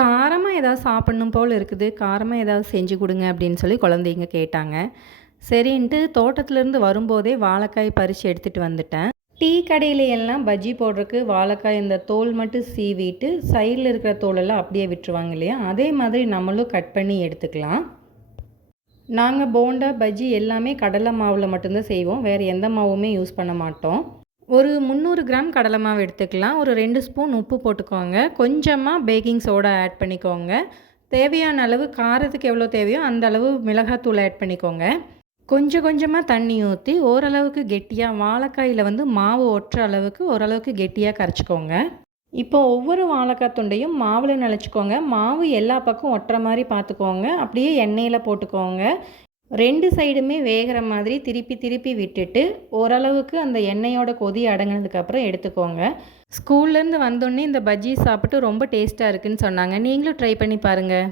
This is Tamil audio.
காரமா ஏதாவது சாப்பிடணும் போல இருக்குது. காரமா ஏதாவது செஞ்சு குடுங்க அப்படின்னு சொல்லி குழந்தைங்க கேட்டாங்க. சரின்ட்டு தோட்டத்துலேருந்து வரும்போதே வாழைக்காய் பறிச்சு எடுத்துட்டு வந்துட்டேன். டீ கடையில எல்லாம் பஜ்ஜி போடுறக்கு வாழைக்காய் இந்த தோல் மட்டும் சீவிட்டு சைடில் இருக்கிற தோலெல்லாம் அப்படியே விட்டுருவாங்க இல்லையா? அதே மாதிரி நம்மளும் கட் பண்ணி எடுத்துக்கலாம். நாங்கள் போண்டா, பஜ்ஜி எல்லாமே கடலை மாவில் மட்டும்தான் செய்வோம். வேறு எந்த மாவுமே யூஸ் பண்ண மாட்டோம். ஒரு 300 கிராம் கடலை மாவு எடுத்துக்கலாம். ஒரு 2 ஸ்பூன் உப்பு போட்டுக்கோங்க. கொஞ்சமாக பேக்கிங் சோடா ஆட் பண்ணிக்கோங்க. தேவையான அளவு காரத்துக்கு எவ்வளோ தேவையோ அந்த அளவு மிளகாத்தூள் ஆட் பண்ணிக்கோங்க. கொஞ்சம் கொஞ்சமாக தண்ணி ஊற்றி ஓரளவுக்கு கெட்டியாக வாழைக்காயில் மாவு ஒட்டுற அளவுக்கு ஓரளவுக்கு கெட்டியாக கரைச்சிக்கோங்க. இப்போ ஒவ்வொரு வாழைக்காய் துண்டையும் மாவில் நனைச்சிக்கோங்க. மாவு எல்லா பக்கம் ஒட்டுற மாதிரி பார்த்துக்கோங்க. அப்படியே எண்ணெயில் போட்டுக்கோங்க. 2 சைடுமே வேகிற மாதிரி திருப்பி திருப்பி விட்டுட்டு ஓரளவுக்கு அந்த எண்ணெயோட கொதி அடங்கினதுக்கப்புறம் எடுத்துக்கோங்க. ஸ்கூல்லேருந்து வந்தோடனே இந்த பஜ்ஜி சாப்பிட்டு ரொம்ப டேஸ்ட்டாக இருக்குதுன்னு சொன்னாங்க. நீங்களும் ட்ரை பண்ணி பாருங்கள்.